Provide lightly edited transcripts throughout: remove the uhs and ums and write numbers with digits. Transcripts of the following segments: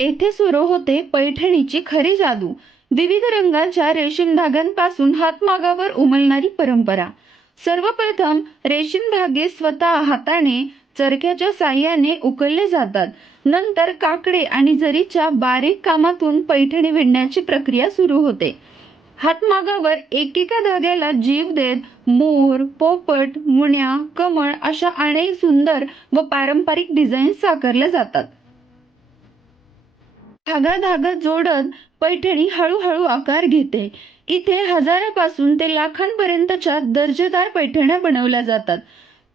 येथे सुरू होते पैठणीची खरी जादू. विविध रंगाच्या रेशीम धाग्यांपासून हातमागावर उमलणारी परंपरा. सर्वप्रथम रेशीम धागे स्वतः हाताने चरख्याच्या साह्याने उकलले जातात. नंतर काकडे आणि जरीच्या बारीक कामातून पैठणी विणण्याची प्रक्रिया सुरू होते. हातमागावर एकेका धाग्याला जीव देत मोर, पोपट, मुन्या, कमळ अशा अनेक सुंदर व पारंपरिक डिझाईन्स साकारल्या जातात. धागा धागा जोडत पैठणी हळूहळू आकार घेते. इथे हजारापासून ते लाखांपर्यंतच्या दर्जेदार पैठण्या बनवल्या जातात.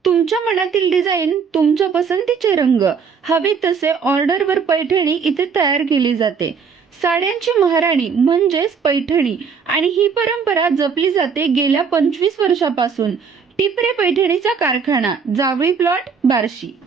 तुमच्या मनातील डिझाईन, तुमच्या पसंतीचे रंग, हवे तसे ऑर्डरवर पैठणी इथे तयार केली जाते. साड्यांची महाराणी म्हणजेच पैठणी आणि ही परंपरा जपली जाते गेल्या 25 वर्षापासून. टिपरे पैठणीचा कारखाना, जावळी प्लॉट, बार्शी.